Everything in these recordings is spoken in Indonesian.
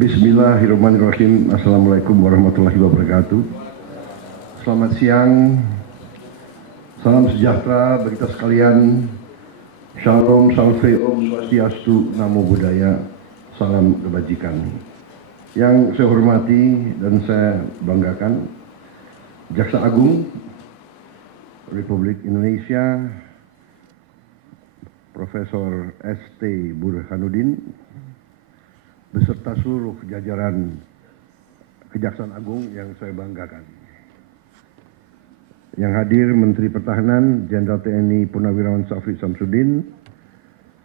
Bismillahirrahmanirrahim. Assalamualaikum warahmatullahi wabarakatuh. Selamat siang. Salam sejahtera bagi kita sekalian. Shalom, salve, om swastiastu, namo buddhaya, salam kebajikan. Yang saya hormati dan saya banggakan, Jaksa Agung Republik Indonesia, Profesor S.T. Burhanuddin, beserta seluruh jajaran Kejaksaan Agung yang saya banggakan. Yang hadir Menteri Pertahanan Jenderal TNI Purnawirawan Syafri Samsudin,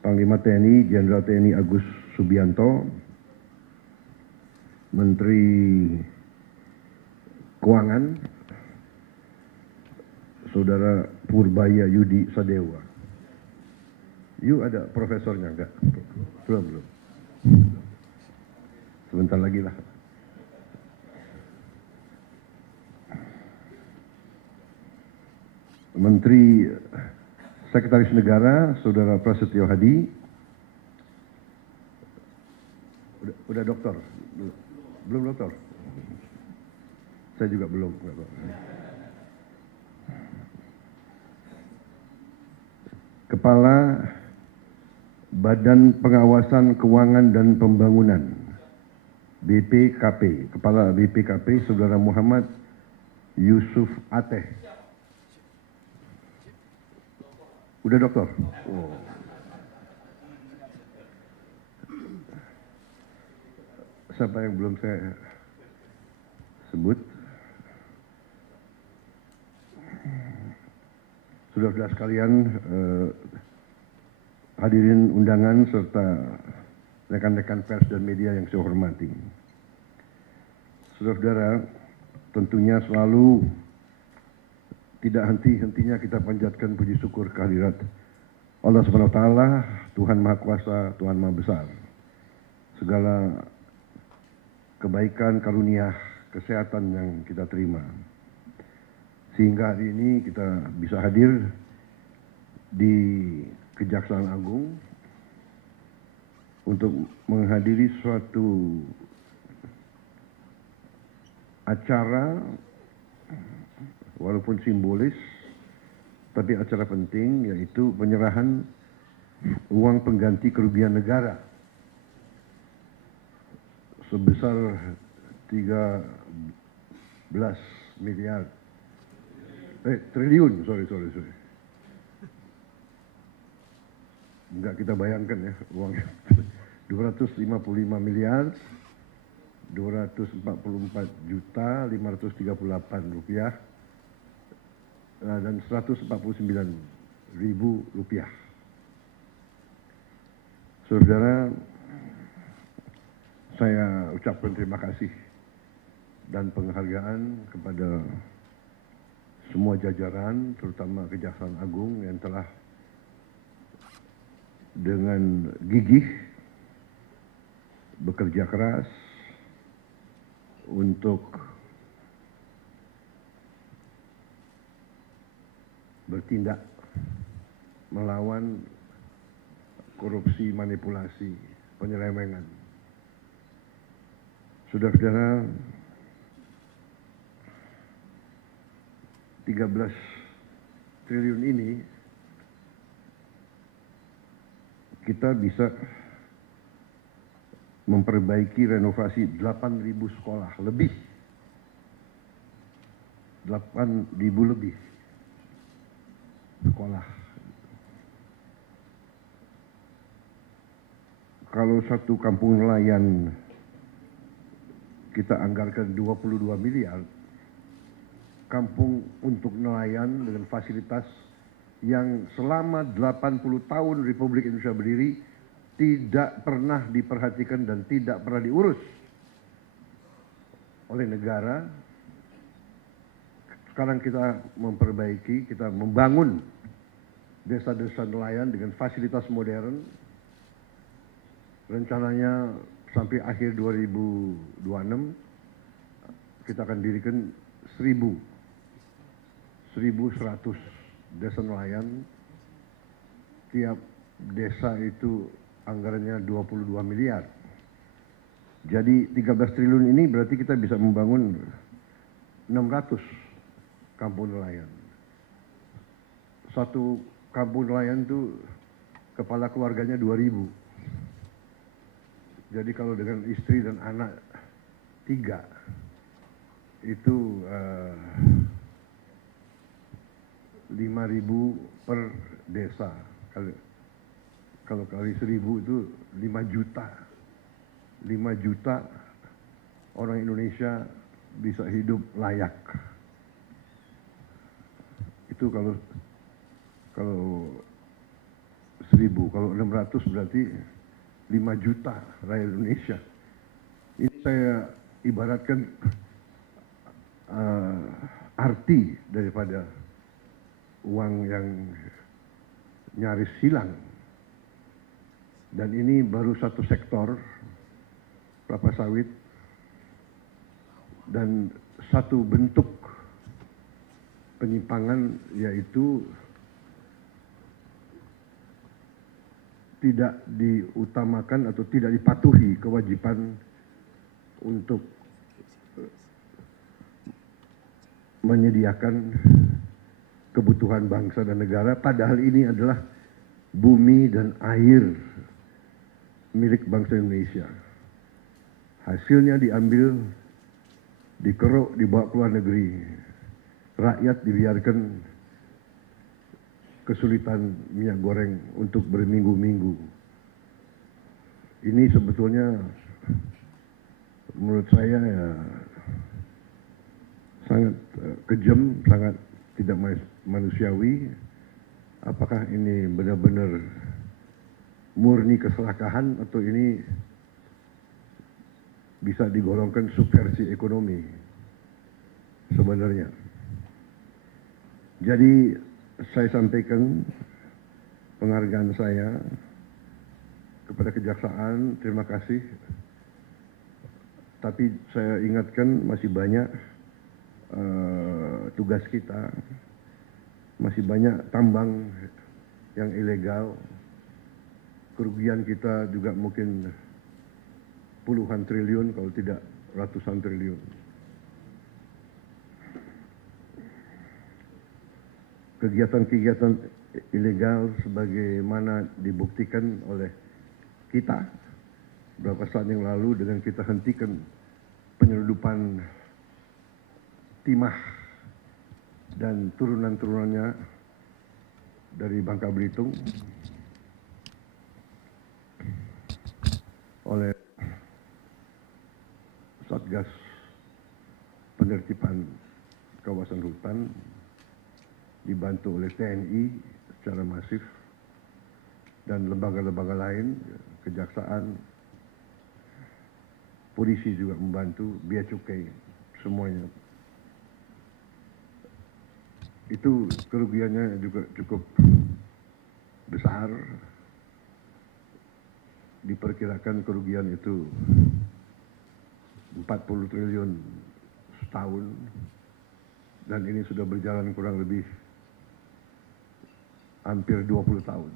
Panglima TNI Jenderal TNI Agus Subianto, Menteri Keuangan Saudara Purbaya Yudi Sadewa. Yuk, ada profesornya enggak? Belum. Sebentar lagi lah. Menteri Sekretaris Negara Saudara Prasetyo Hadi. Udah dokter? Belum dokter? Saya juga belum. Kepala Badan Pengawasan Keuangan dan Pembangunan BPKP, Kepala BPKP Saudara Muhammad Yusuf Ateh. Udah dokter? Oh. Siapa yang belum saya sebut? Saudara-saudara sekalian, hadirin undangan serta rekan-rekan pers dan media yang saya hormati. Saudara-saudara, tentunya selalu tidak henti-hentinya kita panjatkan puji syukur kehadirat Allah Subhanahu wa taala, Tuhan Maha Kuasa, Tuhan Maha Besar. Segala kebaikan, karunia, kesehatan yang kita terima. Sehingga hari ini kita bisa hadir di Kejaksaan Agung untuk menghadiri suatu acara walaupun simbolis, tapi acara penting, yaitu penyerahan uang pengganti kerugian negara sebesar 13 miliar triliun, sorry. Enggak kita bayangkan ya uangnya. 255 miliar 244 juta 538 rupiah dan 149 ribu rupiah. Saudara, saya ucapkan terima kasih dan penghargaan kepada semua jajaran, terutama Kejaksaan Agung yang telah dengan gigih bekerja keras untuk bertindak melawan korupsi, manipulasi, penyelewengan. Saudara-saudara, 13 triliun ini kita bisa memperbaiki renovasi 8.000 sekolah lebih. 8.000 lebih sekolah. Kalau satu kampung nelayan kita anggarkan 22 miliar, kampung untuk nelayan dengan fasilitas yang selama 80 tahun Republik Indonesia berdiri tidak pernah diperhatikan dan tidak pernah diurus oleh negara. Sekarang kita memperbaiki, kita membangun desa-desa nelayan dengan fasilitas modern. Rencananya sampai akhir 2026 kita akan dirikan 1.100 desa nelayan. Tiap desa itu anggarannya 22 miliar. Jadi 13 triliun ini berarti kita bisa membangun 600 kampung nelayan. Satu kampung nelayan itu kepala keluarganya 2.000. Jadi kalau dengan istri dan anak 3, itu 5.000 per desa. Kalau kali 1.000 itu 5 juta. 5 juta orang Indonesia bisa hidup layak. Itu kalau 1.000, kalau 600 berarti 5 juta rakyat Indonesia. Ini saya ibaratkan arti daripada uang yang nyaris hilang. Dan ini baru satu sektor, kelapa sawit, dan satu bentuk penyimpangan, yaitu tidak diutamakan atau tidak dipatuhi kewajiban untuk menyediakan kebutuhan bangsa dan negara, padahal ini adalah bumi dan air milik bangsa Indonesia. Hasilnya diambil, dikeruk, dibawa ke luar negeri. Rakyat dibiarkan kesulitan minyak goreng untuk berminggu-minggu. Ini sebetulnya menurut saya ya sangat kejam, sangat tidak manusiawi. Apakah ini benar-benar murni keserakahan atau ini bisa digolongkan subversi ekonomi sebenarnya? Jadi saya sampaikan penghargaan saya kepada Kejaksaan, terima kasih. Tapi saya ingatkan masih banyak tugas kita, masih banyak tambang yang ilegal. Kerugian kita juga mungkin puluhan triliun kalau tidak ratusan triliun. Kegiatan-kegiatan ilegal sebagaimana dibuktikan oleh kita beberapa saat yang lalu dengan kita hentikan penyelundupan timah dan turunan-turunannya dari Bangka Belitung oleh Satgas Penertiban Kawasan Hutan, dibantu oleh TNI secara masif dan lembaga-lembaga lain, kejaksaan, polisi juga membantu, bea cukai, semuanya. Itu kerugiannya juga cukup besar. Diperkirakan kerugian itu 40 triliun setahun, dan ini sudah berjalan kurang lebih hampir 20 tahun.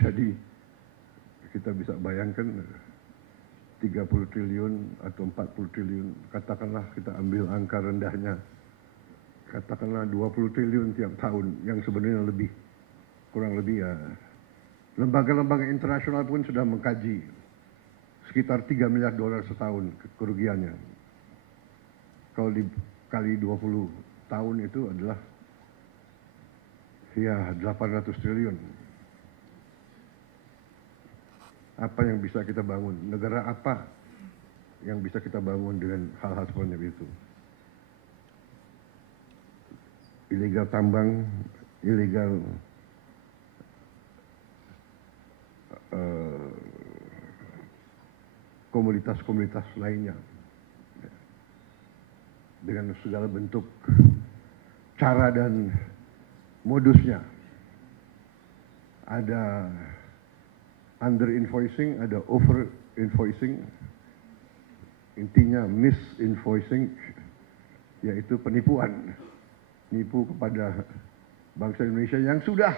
Jadi kita bisa bayangkan 30 triliun atau 40 triliun, katakanlah kita ambil angka rendahnya, katakanlah 20 triliun tiap tahun, yang sebenarnya lebih, kurang lebih ya. Lembaga-lembaga internasional pun sudah mengkaji sekitar 3 miliar dolar setahun kerugiannya. Kalau dikali 20 tahun itu adalah ya 800 triliun. Apa yang bisa kita bangun? Negara apa yang bisa kita bangun dengan hal-hal seperti itu? Ilegal tambang, ilegal komoditas-komoditas lainnya, dengan segala bentuk cara dan modusnya. Ada under invoicing, ada over invoicing, intinya misinvoicing, yaitu penipuan, nipu kepada bangsa Indonesia yang sudah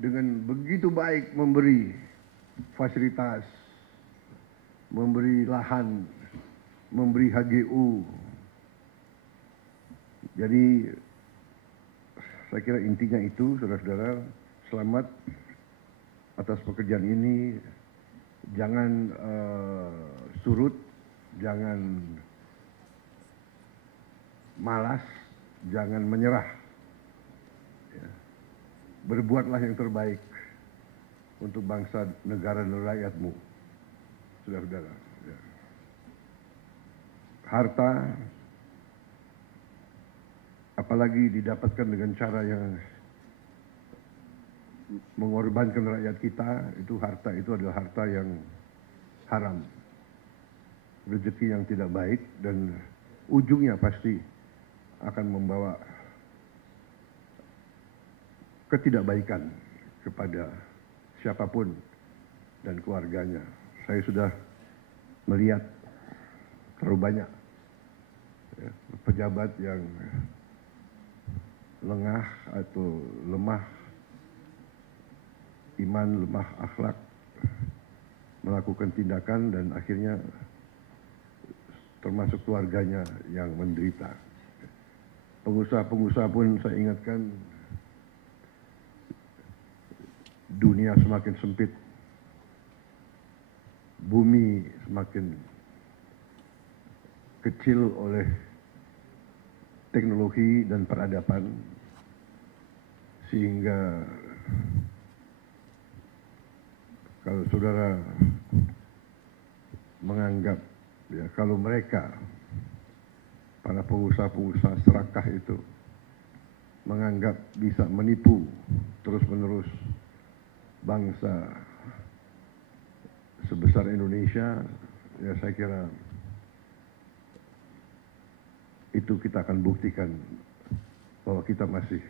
dengan begitu baik memberi fasilitas, memberi lahan, memberi HGU. Jadi saya kira intinya itu, saudara-saudara, selamat atas pekerjaan ini. Jangan surut, jangan malas, jangan menyerah. Ya. Berbuatlah yang terbaik untuk bangsa, negara, dan rakyatmu, saudara-saudara. Ya. Harta, apalagi didapatkan dengan cara yang mengorbankan rakyat kita, itu harta itu adalah harta yang haram, rezeki yang tidak baik, dan ujungnya pasti akan membawa ketidakbaikan kepada siapapun dan keluarganya. Saya sudah melihat terlalu banyak ya, pejabat yang lengah atau lemah iman, lemah akhlak, melakukan tindakan dan akhirnya termasuk keluarganya yang menderita. Pengusaha-pengusaha pun saya ingatkan, dunia semakin sempit, bumi semakin kecil oleh teknologi dan peradaban, sehingga kalau saudara menganggap ya kalau mereka para pengusaha-pengusaha serakah itu menganggap bisa menipu terus-menerus bangsa sebesar Indonesia, ya saya kira itu kita akan buktikan bahwa kita masih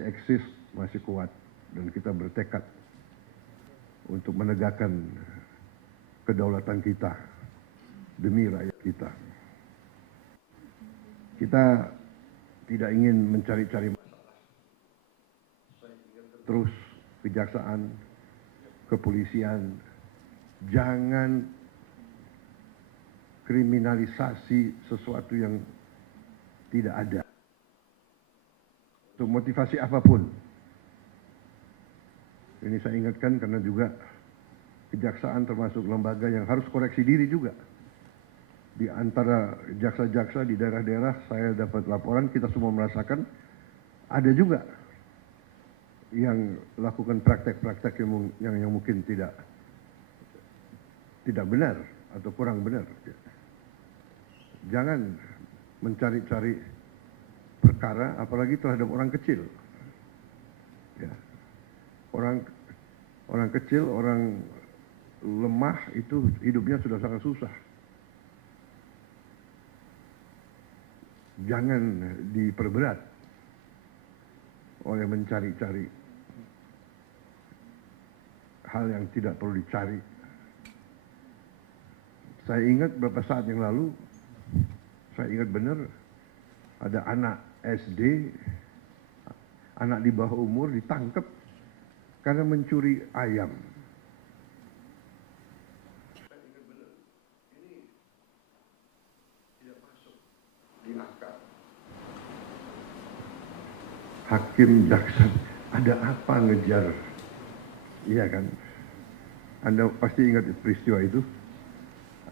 eksis, masih kuat, dan kita bertekad untuk menegakkan kedaulatan kita demi rakyat kita. Kita tidak ingin mencari-cari masalah. Saya ingin terus kejaksaan, kepolisian, jangan kriminalisasi sesuatu yang tidak ada. Untuk motivasi apapun. Ini saya ingatkan karena juga kejaksaan termasuk lembaga yang harus koreksi diri juga. Di antara jaksa-jaksa di daerah-daerah saya dapat laporan, kita semua merasakan ada juga yang lakukan praktek-praktek yang mungkin tidak benar atau kurang benar. Jangan mencari-cari perkara, apalagi terhadap orang kecil. Ya. Orang kecil, orang lemah itu hidupnya sudah sangat susah. Jangan diperberat oleh mencari-cari hal yang tidak perlu dicari. Saya ingat beberapa saat yang lalu, saya ingat benar ada anak SD, anak di bawah umur ditangkap karena mencuri ayam. Saya ingat benar, ini tidak masuk di akal. Hakim, jaksa, ada apa ngejar? Iya kan? Anda pasti ingat peristiwa itu.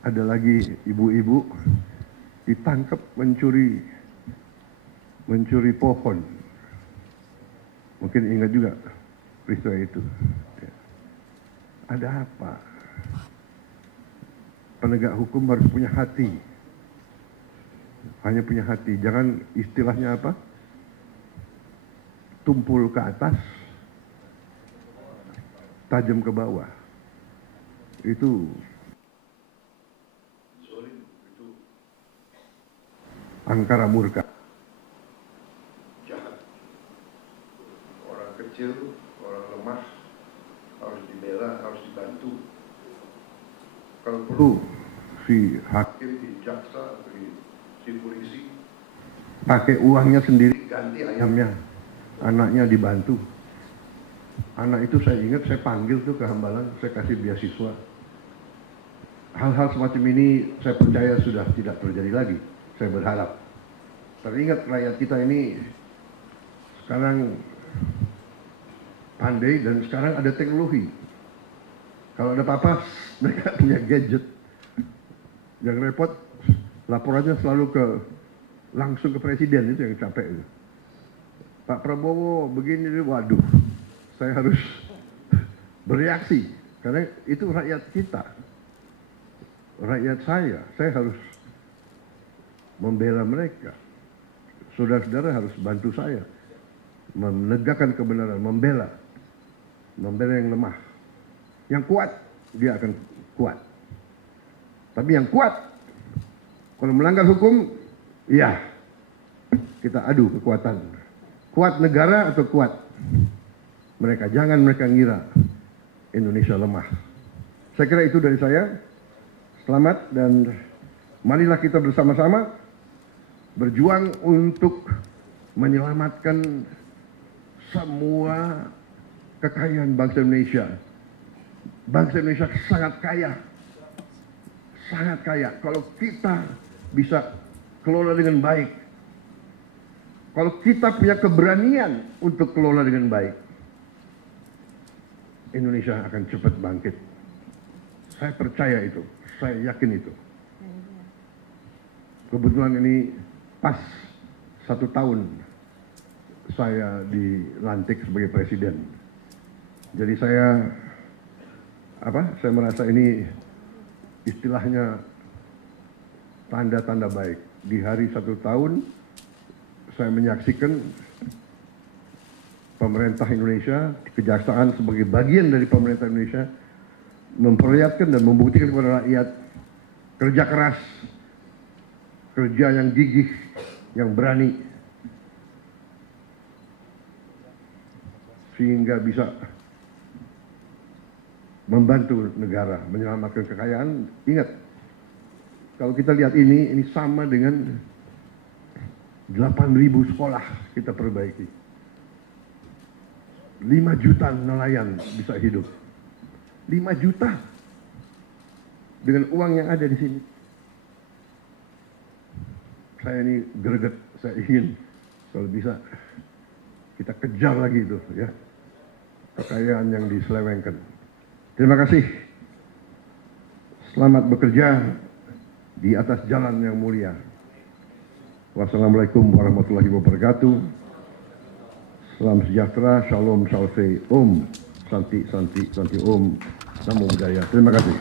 Ada lagi ibu-ibu ditangkap mencuri pohon. Mungkin ingat juga peristiwa itu. Ada apa? Penegak hukum harus punya hati. Hanya punya hati. Jangan istilahnya apa? Tumpul ke atas, tajam ke bawah. Itu angkara murka. Jahat. Orang kecil, orang lemah harus dibela, harus dibantu. Kalau perlu si hakim, si jaksa, si polisi pakai uangnya sendiri ganti ayamnya, anaknya dibantu. anak itu saya ingat saya panggil tuh ke Hambalang, saya kasih beasiswa. Hal-hal semacam ini saya percaya sudah tidak terjadi lagi, saya berharap. Tapi ingat rakyat kita ini sekarang pandai dan sekarang ada teknologi. Kalau ada apa-apa, mereka punya gadget. Yang repot, laporannya selalu langsung ke presiden, itu yang capek. Itu. Pak Prabowo begini, waduh, saya harus bereaksi. Karena itu rakyat kita. Rakyat saya harus membela mereka. Saudara-saudara harus bantu saya. Menegakkan kebenaran, membela yang lemah. Yang kuat, dia akan kuat. Tapi yang kuat, kalau melanggar hukum, ya kita adu kekuatan. Kuat negara atau kuat mereka. Jangan mereka ngira Indonesia lemah. Saya kira itu dari saya. Selamat dan marilah kita bersama-sama berjuang untuk menyelamatkan semua kekayaan bangsa Indonesia. Bangsa Indonesia sangat kaya. Sangat kaya. Kalau kita bisa kelola dengan baik. Kalau kita punya keberanian untuk kelola dengan baik. Indonesia akan cepat bangkit. Saya percaya itu. Saya yakin itu. Kebetulan ini pas 1 tahun saya dilantik sebagai presiden. Jadi saya merasa ini istilahnya tanda-tanda baik. Di hari 1 tahun saya menyaksikan pemerintah Indonesia, kejaksaan sebagai bagian dari pemerintah Indonesia memperlihatkan dan membuktikan kepada rakyat kerja keras, kerja yang gigih, yang berani, sehingga bisa membantu negara menyelamatkan kekayaan. Ingat, kalau kita lihat ini sama dengan 8.000 sekolah kita perbaiki. 5 juta nelayan bisa hidup. 5 juta dengan uang yang ada di sini. Saya ini greget, saya ingin kalau bisa kita kejar lagi itu ya. Kekayaan yang diselewengkan. Terima kasih. Selamat bekerja di atas jalan yang mulia. Wassalamualaikum warahmatullahi wabarakatuh. Salam sejahtera, shalom, salve, om, santi, santi, santi, om, namo buddhaya. Terima kasih.